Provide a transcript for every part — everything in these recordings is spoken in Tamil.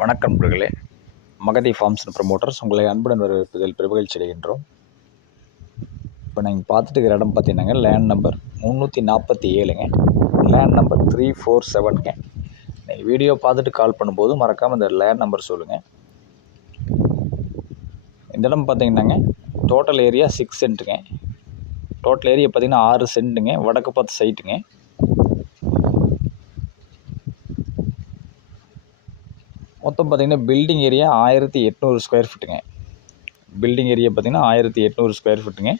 வணக்கம் நண்பர்களே. மகதி ஃபார்ம்ஸ் ப்ரமோட்டர்ஸ் உங்களை அன்புடன் வரவேற்பதில் பெருமகிழ்ச்சி அடைகின்றோம். இப்போ நீங்கள் பார்த்துட்டு இருக்கிற இடம் பார்த்தீங்கன்னாங்க லேண்ட் நம்பர் முந்நூற்றி நாற்பத்தி ஏழுங்க லேண்ட் நம்பர் த்ரீ ஃபோர் செவனுங்க நீங்கள் வீடியோ பார்த்துட்டு கால் பண்ணும்போது மறக்காமல் இந்த லேண்ட் நம்பர் சொல்லுங்கள் இந்த இடம் பார்த்தீங்கன்னாங்க டோட்டல் ஏரியா சிக்ஸ் சென்ட்டுங்க டோட்டல் ஏரியா பார்த்தீங்கன்னா ஆறு சென்ட்டுங்க வடக்கு பார்த்து சைட்டுங்க மொத்தம் பார்த்திங்கன்னா பில்டிங் ஏரியா ஆயிரத்தி எட்நூறு ஸ்கொயர் ஃபீட்டுங்க பில்டிங் ஏரியா பார்த்திங்கன்னா ஆயிரத்தி எட்நூறு ஸ்கொயர் ஃபீட்டுங்க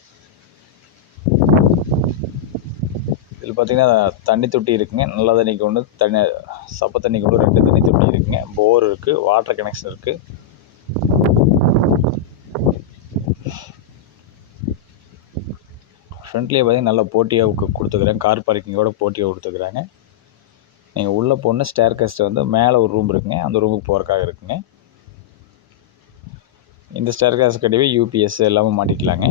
இதில் பார்த்திங்கன்னா தண்ணி தொட்டி இருக்குங்க. நல்ல தண்ணிக்கு ஒன்று தண்ணி சப்ப தண்ணிக்கு ஒன்று ரெண்டு தண்ணி தொட்டி இருக்குங்க. போர் இருக்குது வாட்டர் கனெக்ஷன் இருக்குது ஃப்ரண்ட்லேயே பார்த்திங்கன்னா நல்லா போட்டியாக கொடுத்துக்குறேன் கார் பார்க்கிங்கோட போட்டியாக கொடுத்துக்கிறாங்க நீங்கள் உள்ளே போன ஸ்டேர் கேஸ்ட்டு வந்து மேலே ஒரு ரூம் இருக்குங்க. அந்த ரூமுக்கு போகிறக்காக இருக்குங்க. இந்த ஸ்டேர் கேஸ் கட்டிவே யூபிஎஸ் எல்லாமே மாட்டிக்கலாங்க.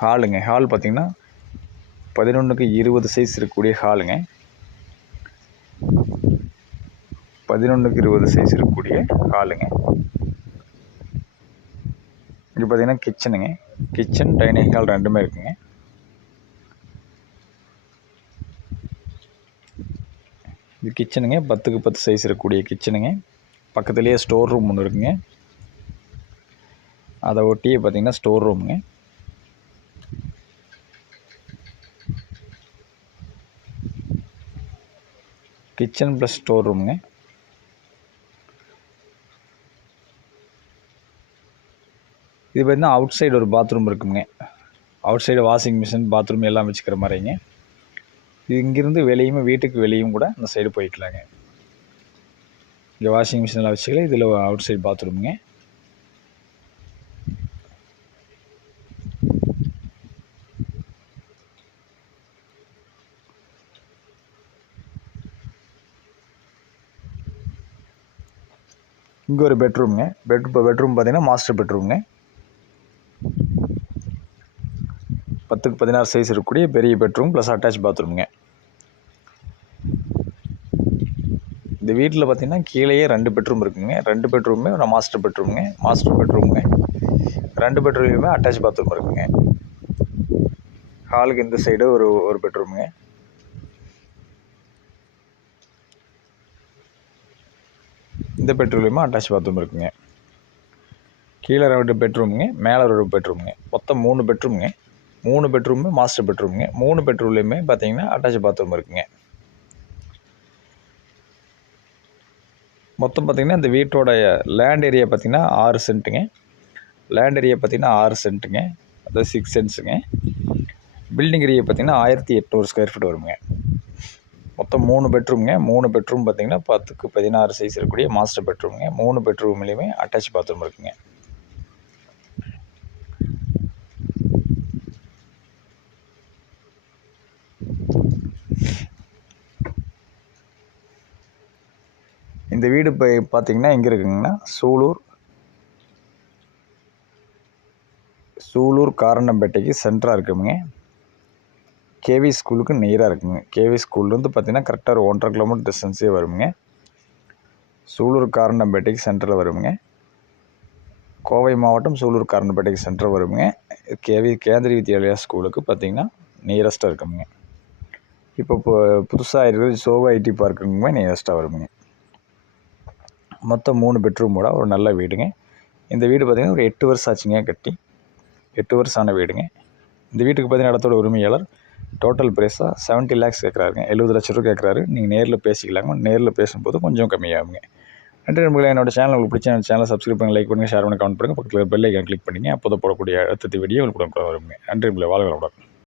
ஹாலுங்க. ஹால் பார்த்திங்கன்னா பதினொன்றுக்கு இருபது சைஸ் இருக்கக்கூடிய ஹாலுங்க. பதினொன்றுக்கு இருபது சைஸ் இருக்கக்கூடிய ஹாலுங்க. இங்கே பார்த்தீங்கன்னா கிச்சனுங்க கிச்சன் டைனிங் ஹால் ரெண்டுமே இருக்குங்க. இது கிச்சனுங்க பத்துக்கு பத்து சைஸ் இருக்கக்கூடிய கிச்சனுங்க பக்கத்துலேயே ஸ்டோர் ரூம் ஒன்று இருக்குங்க. அதை ஒட்டியே பார்த்தீங்கன்னா ஸ்டோர் ரூமுங்க கிச்சன் ப்ளஸ் ஸ்டோர் ரூமுங்க இது பார்த்தீங்கன்னா அவுட் சைடு ஒரு பாத்ரூம் இருக்குங்க. Outside washing machine bathroom எல்லாம் வச்சுக்கிற மாதிரிங்க. இது இங்கேருந்து வெளியுமே வீட்டுக்கு வெளியும் கூட அந்த சைடு போய்க்கலாங்க. இங்கே வாஷிங் மிஷின் எல்லாம் இதில் அவுட் சைடு பாத்ரூமுங்க இங்கே ஒரு பெட்ரூம்ங்க பெட் பெட்ரூம் பார்த்தீங்கன்னா மாஸ்டர் பெட்ரூம்ங்க பத்துக்கு பதினாறு சைஸ் இருக்கக்கூடிய பெரிய பெட்ரூம் ப்ளஸ் அட்டாச் பாத்ரூமுங்க இந்த வீட்டில் பார்த்திங்கன்னா கீழேயே ரெண்டு பெட்ரூம் இருக்குங்க. ரெண்டு பெட்ரூமே ஒரு மாஸ்டர் பெட்ரூமுங்க மாஸ்டர் பெட்ரூமுங்க ரெண்டு பெட்ரூம்லையுமே அட்டாச் பாத்ரூம் இருக்குங்க. ஹாலுக்கு இந்த சைடு ஒரு ஒரு பெட்ரூமுங்க இந்த பெட்ரூம்லையுமே அட்டாச் பாத்ரூம் இருக்குங்க. கீழே ரெண்டு பெட்ரூமுங்க மேலே ஒரு பெட்ரூமுங்க மொத்தம் மூணு பெட்ரூமுங்க மூணு பெட்ரூமு மாஸ்டர் பெட்ரூமுங்க மூணு பெட்ரூம்லேயுமே பார்த்தீங்கன்னா அட்டாச் பாத்ரூம் இருக்குங்க. மொத்தம் பார்த்திங்கன்னா இந்த வீட்டோட லேண்ட் ஏரியா பார்த்திங்கன்னா ஆறு சென்ட்டுங்க லேண்ட் ஏரியா பார்த்திங்கன்னா ஆறு சென்ட்டுங்க அதாவது சிக்ஸ் சென்ட்ஸுங்க பில்டிங் ஏரியா பார்த்திங்கன்னா ஆயிரத்தி எட்நூறு ஸ்கொயர் ஃபீட் வருங்க. மொத்தம் மூணு பெட்ரூம்ங்க மூணு பெட்ரூம் பார்த்திங்கன்னா பத்துக்கு பதினாறு சைஸ் இருக்கக்கூடிய மாஸ்டர் பெட்ரூமுங்க மூணு பெட்ரூம்லேயுமே அட்டாச் பாத்ரூம் இருக்குங்க. இந்த வீடு இப்போ பார்த்திங்கன்னா எங்கே இருக்குங்கன்னா சூலூர். சூலூர் காரணம்பேட்டைக்கு சென்டராக இருக்குங்க. கேவி ஸ்கூலுக்கு நேராக இருக்குங்க. கேவி ஸ்கூல்லேருந்து பார்த்திங்கன்னா கரெக்டாக ஒரு ஒன்றரை கிலோமீட்டர் டிஸ்டன்ஸே வருங்க சூலூர் காரணம்பேட்டைக்கு சென்டரில் வருங்க கோவை மாவட்டம் சூலூர் காரணம்பேட்டைக்கு சென்டர் வருங்க கேவி கேந்திரி வித்யாலயா ஸ்கூலுக்கு பார்த்திங்கன்னா நியரஸ்ட்டாக இருக்குங்க இப்போ இப்போ புதுசாக இருக்கிறது சோபா ஐடி பார்க்குங்க நியரஸ்ட்டாக வருங்க மொத்தம் மூணு பெட்ரூமோட ஒரு நல்ல வீடுங்க. இந்த வீடு பார்த்திங்கன்னா ஒரு எட்டு வருஷம் ஆச்சுங்க கட்டி. எட்டு வருஷம் ஆன வீடுங்க. இந்த வீட்டுக்கு பார்த்தீங்கன்னா இடத்தோட உரிமையாளர் டோட்டல் ப்ரைஸாக செவன்ட்டி லேக்ஸ் கேட்குறாருங்க எழுபது லட்ச ரூபா கேட்குறாரு நீங்கள் நேரில் பேசிக்கலாங்க. நேரில் பேசும்போது கொஞ்சம் கம்மியாகுங்க. நன்றி நண்பர்களே. என்னோட சேனல் உங்களுக்கு பிடிச்ச சேனல் சப்ஸ்கிரைப் பண்ணி லைக் பண்ணுங்கள் ஷேர் பண்ணி கமெண்ட் பண்ணுங்கள் பக்கத்தில் பெல் ஐக்கான் கிளிக் பண்ணிங்க. அப்போ போடக்கூடிய அடுத்த வீடியோ உங்களுக்கு வருங்க. நன்றி நண்பர்களே. வாழ்க்கை